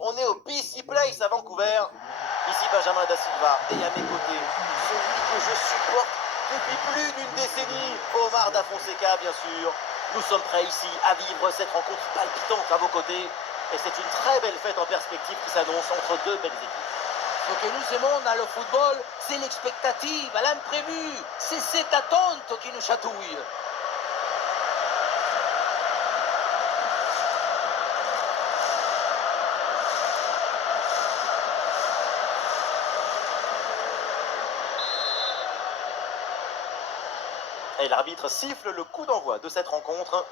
On est au BC Place à Vancouver. Ici Benjamin Da Silva et à mes côtés, celui que je supporte depuis plus d'une décennie, Omar Da Fonseca bien sûr. Nous sommes prêts ici à vivre cette rencontre palpitante à vos côtés. Et c'est une très belle fête en perspective qui s'annonce entre deux belles équipes. Ce que nous aimons dans le football, c'est l'expectative, l'imprévu. C'est cette attente qui nous chatouille. Et l'arbitre siffle le coup d'envoi de cette rencontre.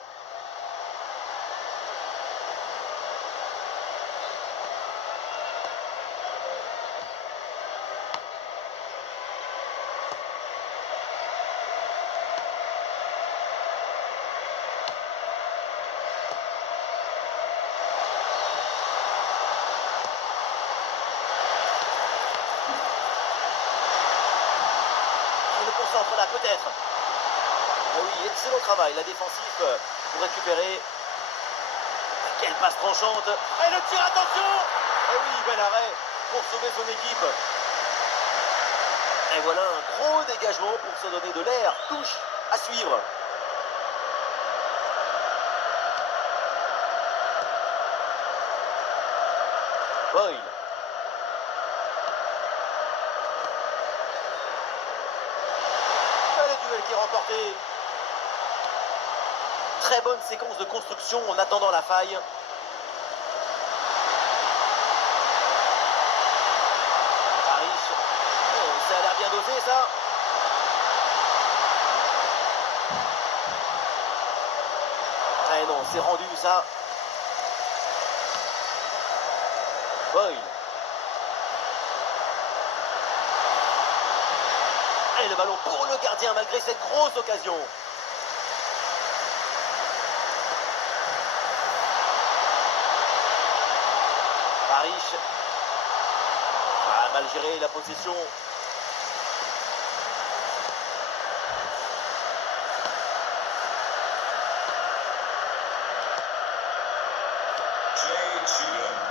Le concentre là peut-être. Ah oui, excellent travail, la défensive pour récupérer. Quelle passe tranchante. Et le tir, attention. Et oui, bel arrêt pour sauver son équipe. Et voilà un gros dégagement pour se donner de l'air. Touche à suivre. Boyle. Et le duel qui est remporté. Très bonne séquence de construction en attendant la faille. Parrish. Oh, ça a l'air bien dosé ça. Eh non, c'est rendu ça. Boyle. Et le ballon pour le gardien malgré cette grosse occasion. Parrish. Ah, mal géré la possession.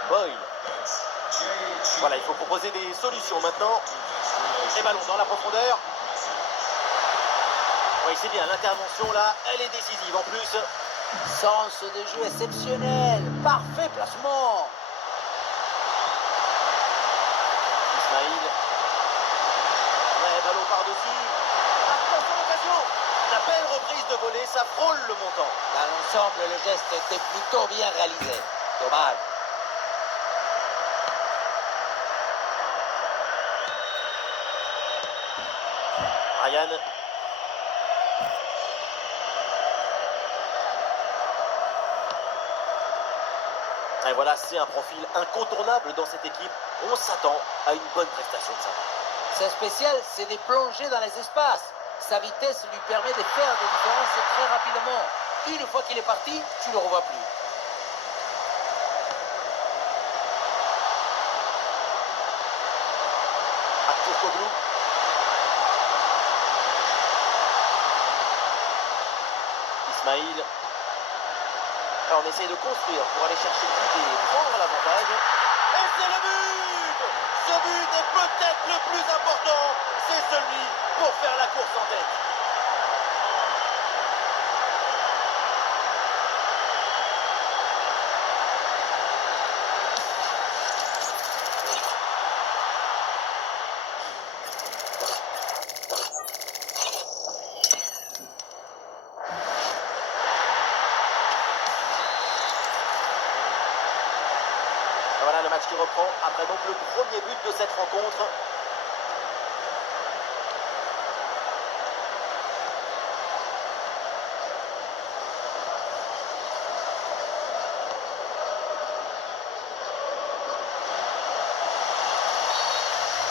Boyle. Voilà, il faut proposer des solutions maintenant. Et ballon dans la profondeur. Oui, c'est bien, l'intervention là, elle est décisive en plus. Sens de jeu exceptionnel. Parfait placement. Ismail. Ouais, ballon par-dessus. Attention l'occasion. La belle reprise de volée, ça frôle le montant. Dans l'ensemble, le geste était plutôt bien réalisé. Dommage. Ryan. Et voilà, c'est un profil incontournable dans cette équipe. On s'attend à une bonne prestation de sa part. C'est spécial, c'est des plongées dans les espaces. Sa vitesse lui permet de faire des différences très rapidement. Une fois qu'il est parti, tu ne le revois plus. Aktürkoğlu. Ismail. Alors on essaye de construire pour aller chercher le but et prendre l'avantage. Et c'est le but. Ce but est peut-être le plus important. C'est celui pour faire la course en tête. Voilà le match qui reprend après donc le premier but de cette rencontre.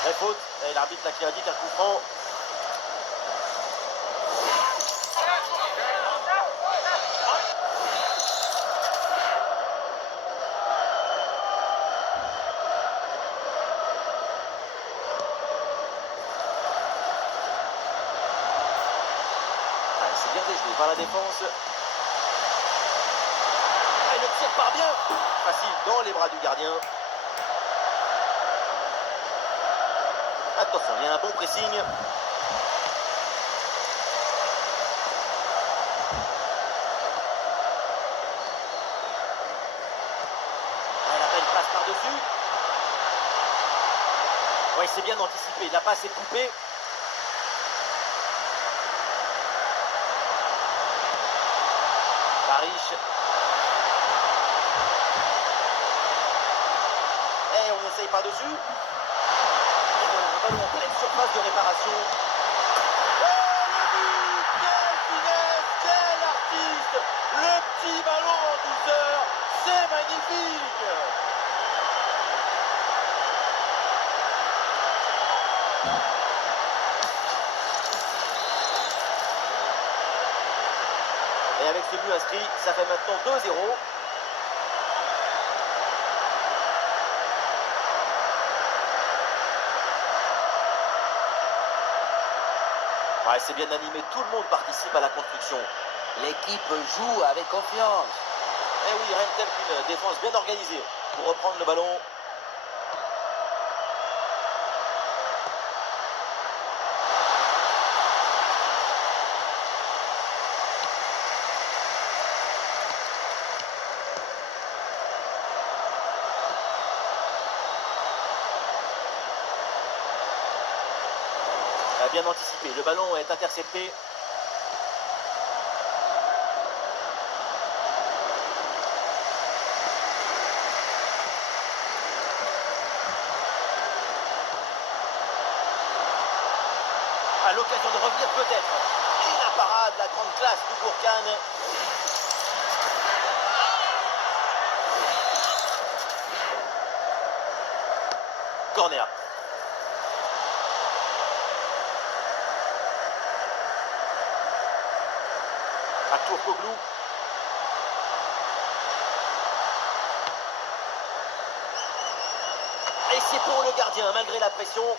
La faute, et l'arbitre là qui indique un coup franc. C'est bien déjoué par la défense. Et le tir part bien. Facile dans les bras du gardien. Attention, il y a un bon pressing. Elle a pas une passe par-dessus. Ouais, c'est bien anticipé. La passe est coupée. Parrish. Et on essaye par-dessus. Et voilà, un ballon en pleine surface de réparation. Oh, le but! Quelle finesse! Quel artiste! Le petit ballon en douceur, c'est magnifique! Et avec ce but inscrit, ça fait maintenant 2-0. Ouais, c'est bien animé, tout le monde participe à la construction. L'équipe joue avec confiance. Et oui, rien de tel qu'une défense bien organisée pour reprendre le ballon. Bien anticipé, le ballon est intercepté. À l'occasion de revenir peut-être. Et la parade, la grande classe du Gourkane. Corner. À Tourcoglou. Et c'est pour le gardien, malgré la pression.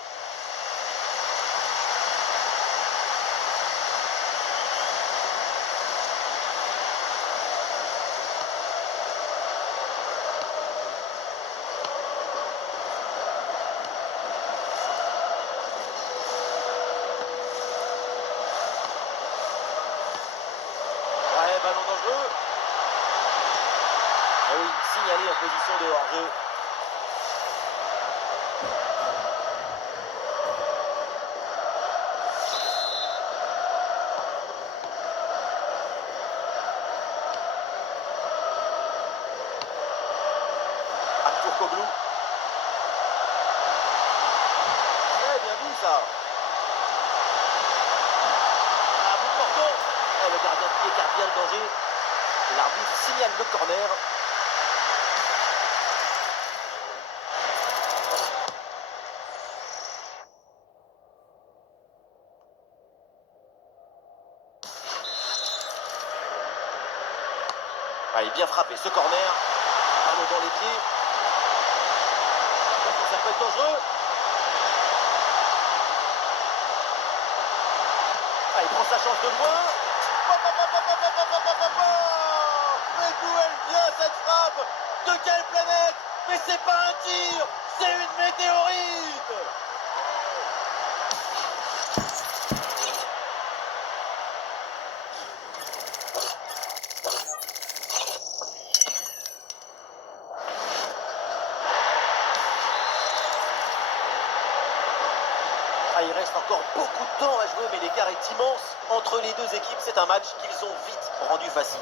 Ouais, ballon dangereux. Et oui, signalé en position de hors-jeu. À Tourcoglou. Très bien vu ça. À bout portant. Et le gardien qui écarte bien le danger. L'arbitre signale le corner. Ah, il est bien frappé ce corner. Ballon dans les pieds. Attention, ça peut être dangereux. Ah, il prend sa chance de loin. Mais d'où elle vient cette frappe? De quelle planète? Mais c'est pas un tir, c'est une météorite. Ah, il reste encore beaucoup de temps à jouer, mais l'écart est immense entre les deux équipes. C'est un match qu'ils ont vite rendu facile.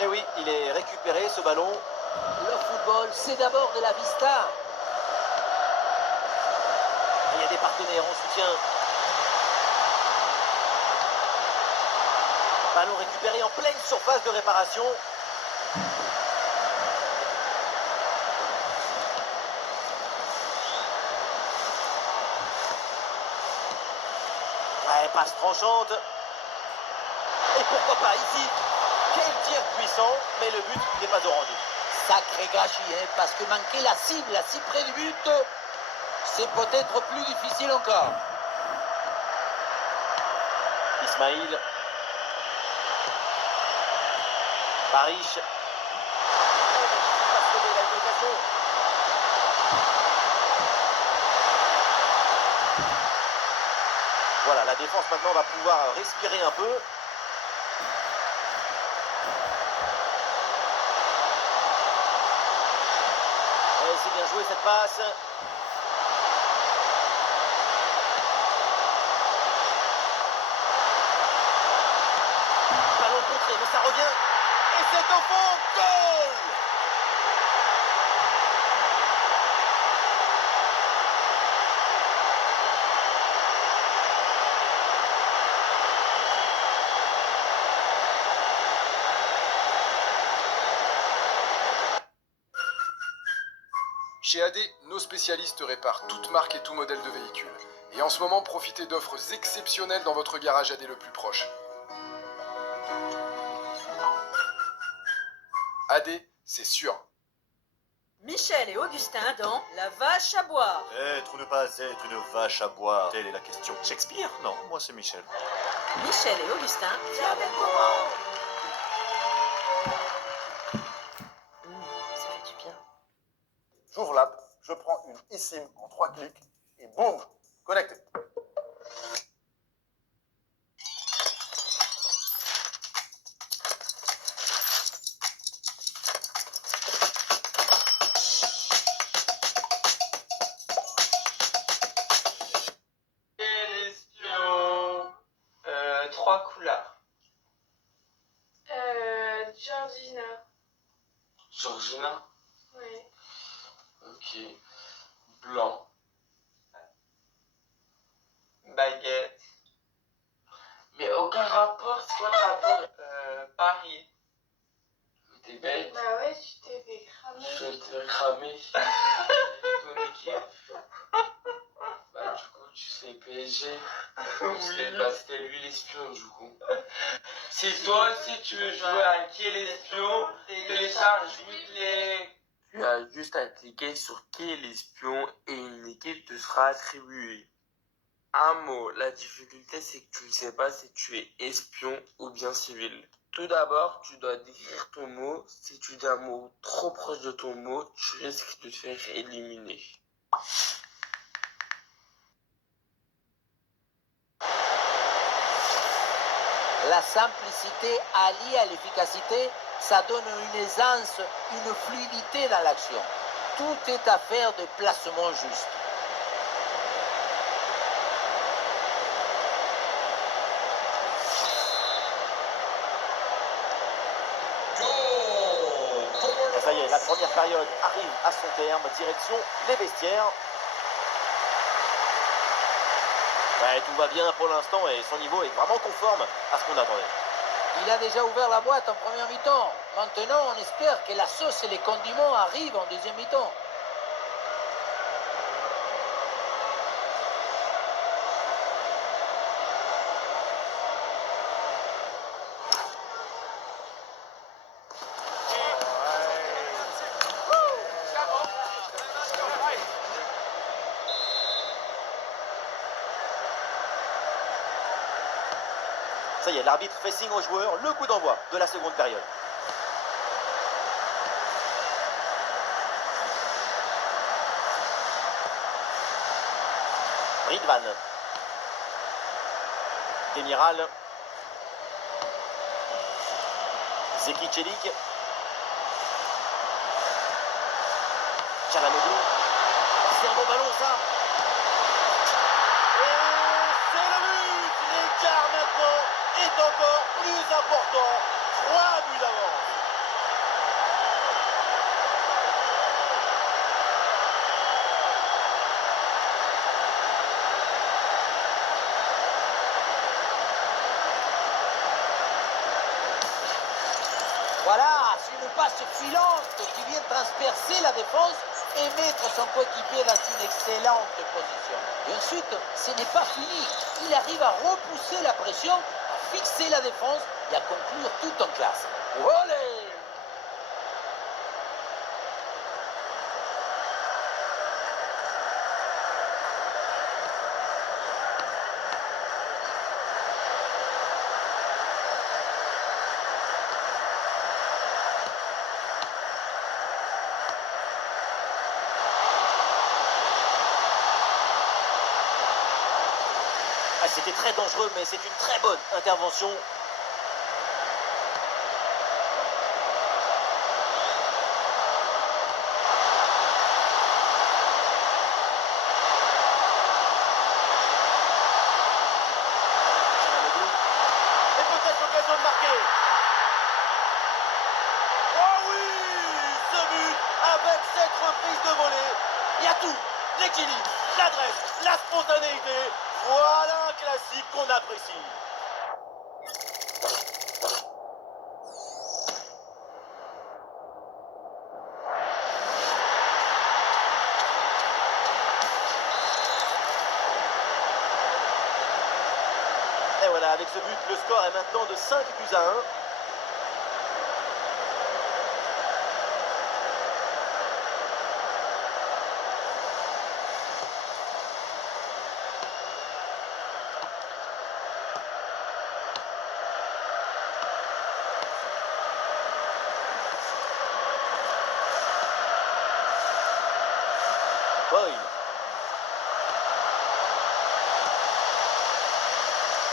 Et oui, il est récupéré ce ballon. Le football, c'est d'abord de la vista. Il y a des partenaires en soutien. Ballon récupéré en pleine surface de réparation. Ouais, passe tranchante. Et pourquoi pas ici? Quel tir puissant, mais le but n'est pas au rendu. Sacré gâchis, hein, parce que manquer la cible, si près du but, C'est peut-être plus difficile encore. Ismail. Barish. Oh, mais il va sauver la occasion. Voilà, la défense maintenant va pouvoir respirer un peu. C'est bien joué cette passe. Ballon contré, mais ça revient. Et c'est au fond. Goal! Chez AD, nos spécialistes réparent toute marque et tout modèle de véhicule. Et en ce moment, profitez d'offres exceptionnelles dans votre garage AD le plus proche. AD, c'est sûr. Michel et Augustin dans La Vache à boire. Être ou ne pas être une vache à boire, telle est la question. Shakespeare? Non, moi c'est Michel. Michel et Augustin. Ça fait du bien. J'ouvre l'app, je prends une eSIM en 3 clics et boum, connecté. Espion. 3 couleurs. Georgina. Georgina. Ouais. Ok. Blanc. Baguette. Mais aucun rapport, c'est quoi le rapport? Paris. Mais t'es bête. Bah ouais, tu t'es fait cramer. Je vais te cramer. Ton équipe. Bah du coup, tu sais PSG. C'était lui l'espion du coup. Si toi aussi tu veux jouer à qui est l'espion, télécharge vite les... Tu as juste à cliquer sur qui est l'espion et une équipe te sera attribuée. Un mot, la difficulté c'est que tu ne sais pas si tu es espion ou bien civil. Tout d'abord, tu dois décrire ton mot. Si tu dis un mot trop proche de ton mot, tu risques de te faire éliminer. La simplicité alliée à l'efficacité, ça donne une aisance, une fluidité dans l'action. Tout est affaire de placement juste. Et ça y est, la première période arrive à son terme, direction les vestiaires. Ouais, tout va bien pour l'instant et son niveau est vraiment conforme à ce qu'on attendait. Il a déjà ouvert la boîte en première mi-temps. Maintenant, on espère que la sauce et les condiments arrivent en deuxième mi-temps. Ça y est, l'arbitre fait signe aux joueurs, le coup d'envoi de la seconde période. Ridvan. Demiral. Zeki Çelik. Çalhanoğlu. C'est un bon ballon ça. Et c'est le but. L'écart maintenant est encore plus important. 3 buts d'avance. Voilà, c'est une passe filante qui vient transpercer la défense et mettre son coéquipier dans une excellente position. Et ensuite, ce n'est pas fini. Il arrive à repousser la pression, à fixer la défense et à conclure tout en classe. Olé! Ah, c'était très dangereux, mais c'est une très bonne intervention. Et peut-être l'occasion de marquer. Oh oui, ce but avec cette reprise de volée. Il y a tout, l'équilibre, l'adresse, la spontanéité. Voilà un classique qu'on apprécie. Et voilà, avec ce but, le score est maintenant de 5-1. Boyle.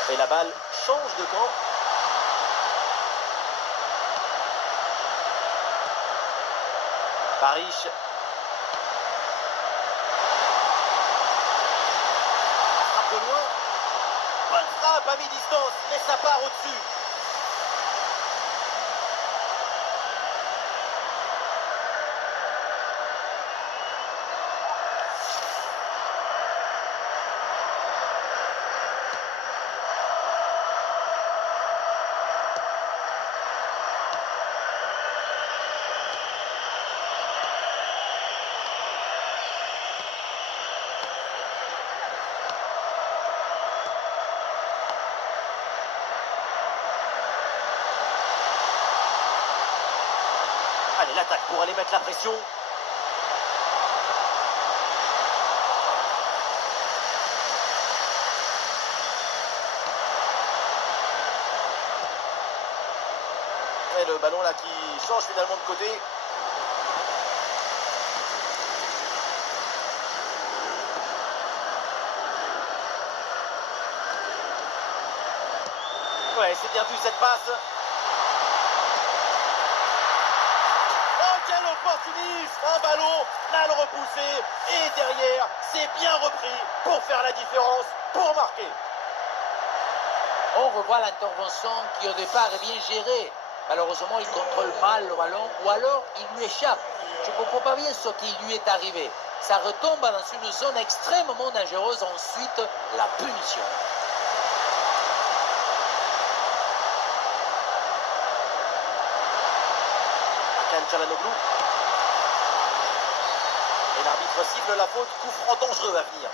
Et la balle change de camp. Parrish. Frappe de loin. Bonne frappe à mi-distance, mais ça part au-dessus. Allez, l'attaque pour aller mettre la pression. Et le ballon là qui change finalement de côté. Ouais, c'est bien vu cette passe. Oh, quel opportunisme! Un ballon mal repoussé. Et derrière, c'est bien repris pour faire la différence, pour marquer. On revoit l'intervention qui au départ est bien gérée. Malheureusement, il contrôle mal le ballon ou alors il lui échappe. Je ne comprends pas bien ce qui lui est arrivé. Ça retombe dans une zone extrêmement dangereuse. Ensuite, la punition. Hakan Çalhanoğlu. Et l'arbitre siffle la faute, coup franc dangereux à venir.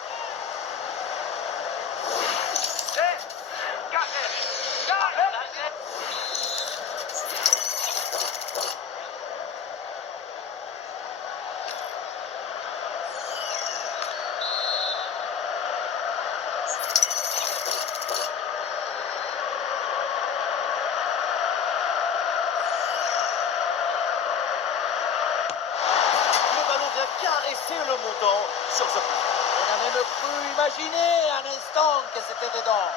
Le ballon vient caresser le montant sur ce coup. On a même cru imaginer un instant que c'était dedans.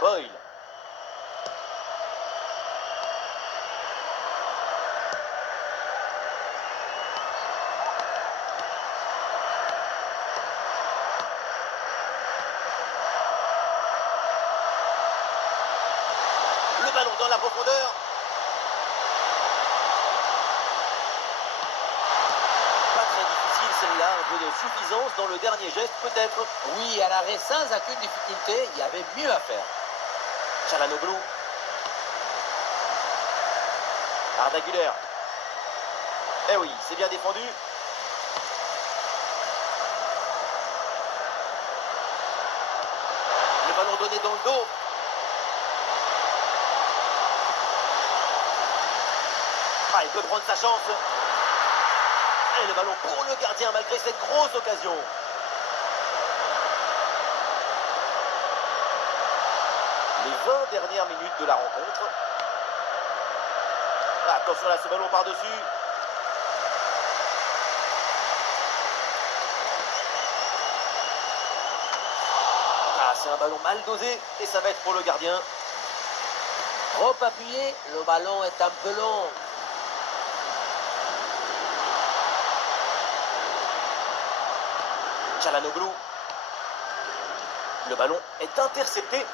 Boyle. Le ballon dans la profondeur. Pas très difficile celle-là, un peu de suffisance dans le dernier geste peut-être. Oui, à l'arrêt sans aucune difficulté, il y avait mieux à faire. Çalhanoğlu. Arda Güler. Eh oui, c'est bien défendu. Le ballon donné dans le dos. Ah, il peut prendre sa chance. Et le ballon pour le gardien malgré cette grosse occasion. les 20 dernières minutes de la rencontre. Attention là, ce ballon par-dessus. C'est un ballon mal dosé et ça va être pour le gardien. Trop appuyé, le ballon est un peu long. Çalhanoğlu. Le ballon est intercepté.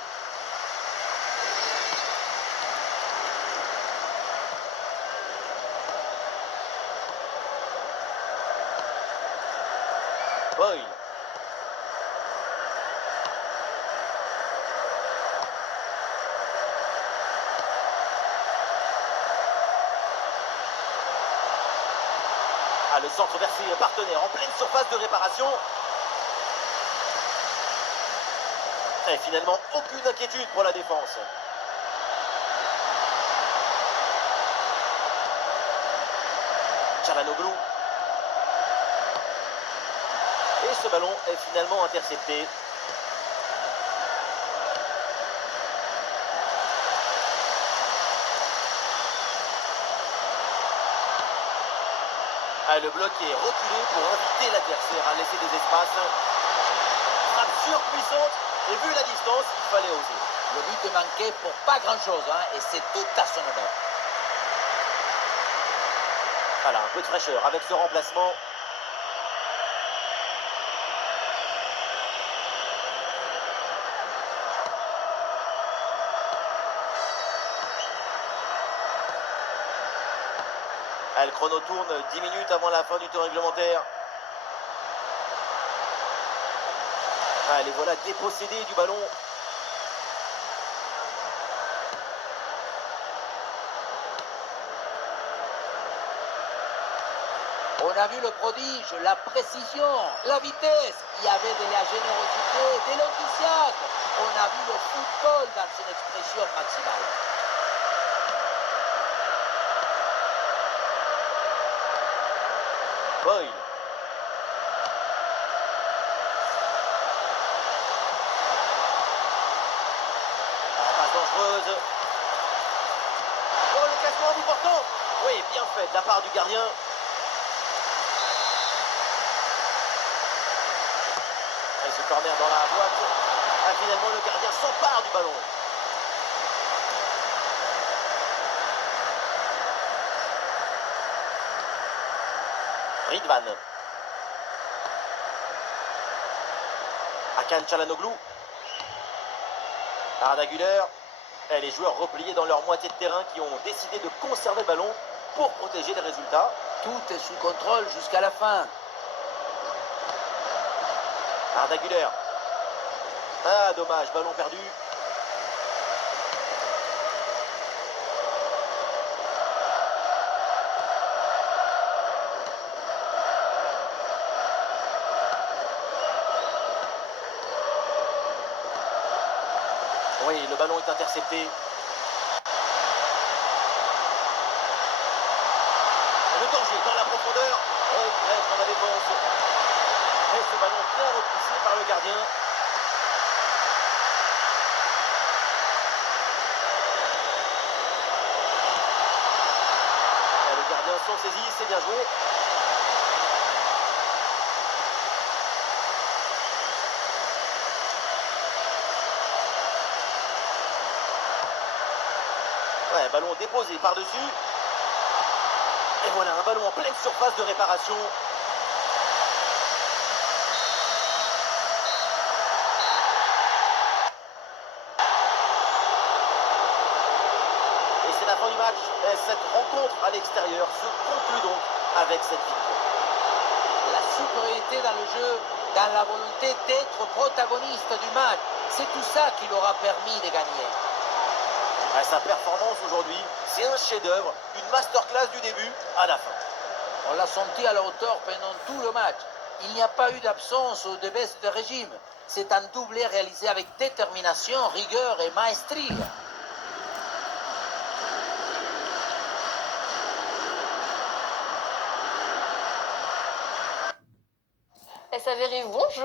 Boyle. Le centre versé partenaire en pleine surface de réparation. Et finalement, aucune inquiétude pour la défense. Çalhanoğlu. Et ce ballon est finalement intercepté. Le bloc est reculé pour inviter l'adversaire à laisser des espaces. Frappe surpuissante. Et vu la distance, il fallait oser. Le but manquait pour pas grand-chose, hein, et c'est tout à son honneur. Voilà, un peu de fraîcheur avec ce remplacement. Le chrono tourne 10 minutes avant la fin du temps réglementaire. Les voilà dépossédés du ballon. On a vu le prodige, la précision, la vitesse. Il y avait de la générosité, de l'enthousiasme. On a vu le football dans son expression maximale. Boyle. Passe dangereuse. Oh, le classement important. Oui, bien fait de la part du gardien. Et ce corner dans la boîte. Finalement, le gardien s'empare du ballon. Ridvan. Hakan Çalhanoğlu. Arda Güler. Et les joueurs repliés dans leur moitié de terrain qui ont décidé de conserver le ballon pour protéger les résultats. Tout est sous contrôle jusqu'à la fin. Arda Güler. Dommage, ballon perdu. Oui, le ballon est intercepté. Le danger dans la profondeur. Il reste dans la défense. Et ce ballon bien repoussé par le gardien. Et le gardien sont saisis, c'est bien joué. Ouais, ballon déposé par-dessus. Et voilà, un ballon en pleine surface de réparation. Et c'est la fin du match. Et cette rencontre à l'extérieur se conclut donc avec cette victoire. La supériorité dans le jeu, dans la volonté d'être protagoniste du match, c'est tout ça qui leur a permis de gagner. Sa performance aujourd'hui, c'est un chef-d'œuvre, une masterclass du début à la fin. On l'a senti à la hauteur pendant tout le match. Il n'y a pas eu d'absence ou de baisse de régime. C'est un doublé réalisé avec détermination, rigueur et maestria. Elle s'avérait bonjour.